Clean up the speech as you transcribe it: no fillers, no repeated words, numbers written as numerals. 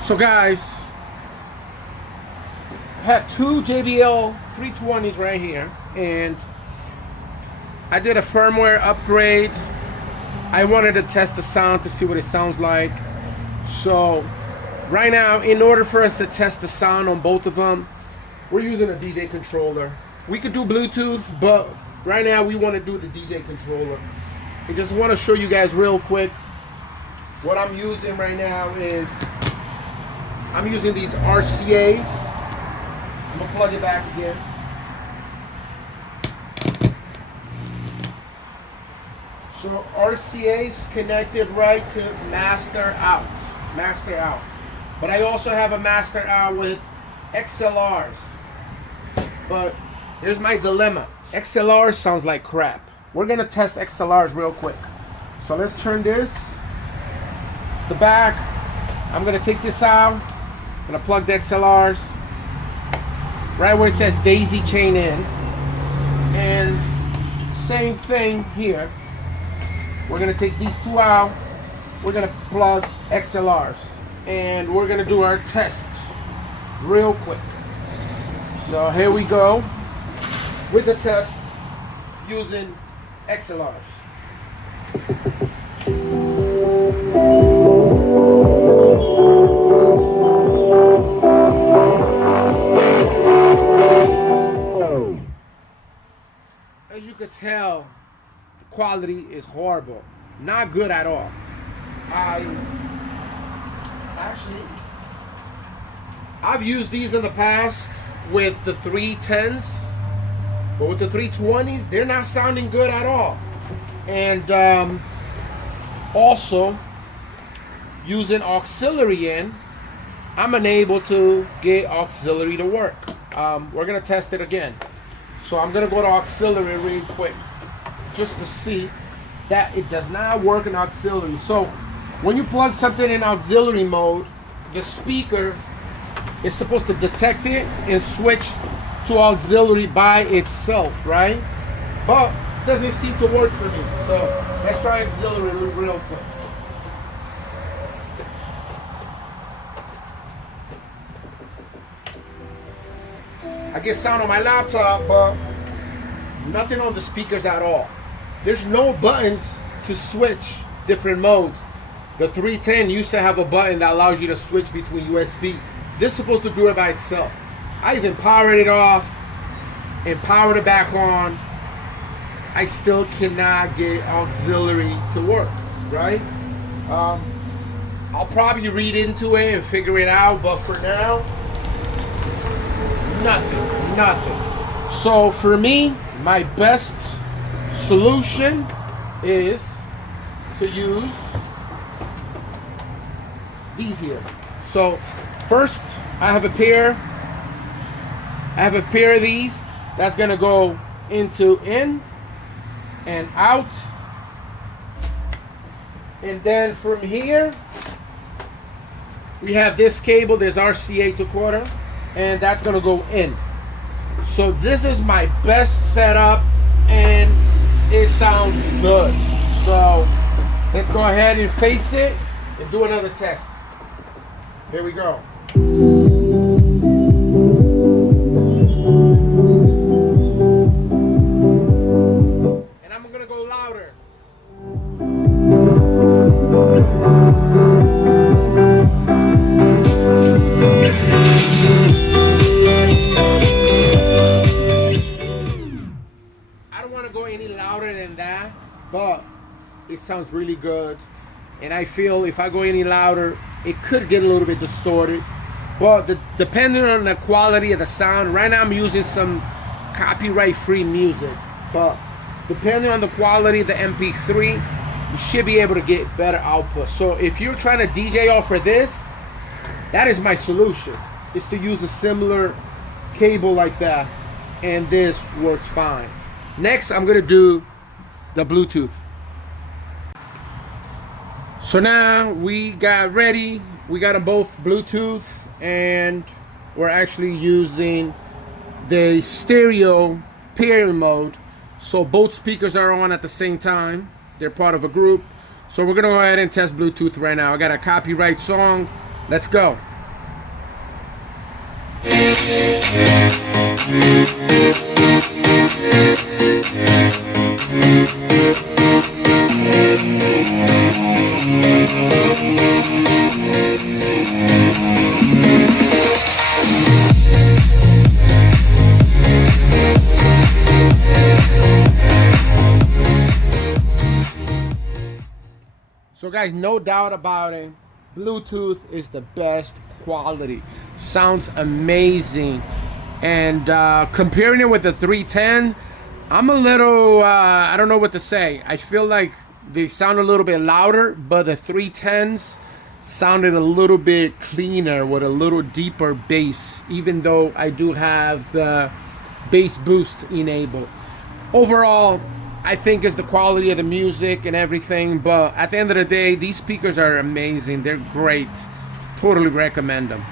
So guys, I have two JBL 320s right here, and I did a firmware upgrade. I wanted to test the sound to see what it sounds like. So right now, in order for us to test the sound on both of them, we're using a DJ controller. We could do Bluetooth, but right now we want to do the DJ controller. I just want to show you guys real quick what I'm using right now is I'm using these RCAs. I'm gonna plug it back again. So RCA's connected right to master out. But I also have a master out with XLRs. But here's my dilemma. XLR sounds like crap. We're gonna test XLRs real quick. So let's turn this to the back. I'm gonna take this out. I'm gonna plug the XLRs right where it says daisy chain in. And same thing here. We're gonna take these two out. We're gonna plug XLRs. And we're gonna do our test real quick. So here we go with the test using XLRs. As you could tell, the quality is horrible. Not good at all. I've used these in the past with the 310s, but with the 320s, they're not sounding good at all. And also, using auxiliary in, I'm unable to get auxiliary to work. We're gonna test it again. So I'm gonna go to auxiliary real quick, just to see that it does not work in auxiliary. So when you plug something in auxiliary mode, the speaker is supposed to detect it and switch to auxiliary by itself, right? But it doesn't seem to work for me. So let's try auxiliary real quick. I get sound on my laptop, but nothing on the speakers at all. There's no buttons to switch different modes. The 310 used to have a button that allows you to switch between USB. This is supposed to do it by itself. I even powered it off and powered it back on. I still cannot get auxiliary to work, right? I'll probably read into it and figure it out, but for now, nothing. So for me, my best solution is to use these here. So first, I have a pair of these that's gonna go into in and out, and then from here we have this cable. There's RCA to quarter, and that's gonna go in. So this is my best setup, and it sounds good. So let's go ahead and face it and do another test. Here we go. And I'm gonna go louder. I don't want to go any louder than that, but it sounds really good. And I feel if I go any louder, it could get a little bit distorted. But depending on the quality of the sound, right now I'm using some copyright-free music. But depending on the quality of the MP3, you should be able to get better output. So if you're trying to DJ off for this, that is my solution. Is to use a similar cable like that, and this works fine. Next, I'm gonna do the Bluetooth. So now we got ready. We got them both Bluetooth, and we're actually using the stereo pairing mode. So both speakers are on at the same time. They're part of a group. So we're gonna go ahead and test Bluetooth right now. I got a copyright song Let's go. So guys, no doubt about it, Bluetooth is the best quality. Sounds amazing. And comparing it with the 310, I'm a little, I don't know what to say. I feel like they sound a little bit louder, but the 310s sounded a little bit cleaner with a little deeper bass, even though I do have the bass boost enabled. Overall, I think it's the quality of the music and everything, but at the end of the day, these speakers are amazing. They're great. Totally recommend them.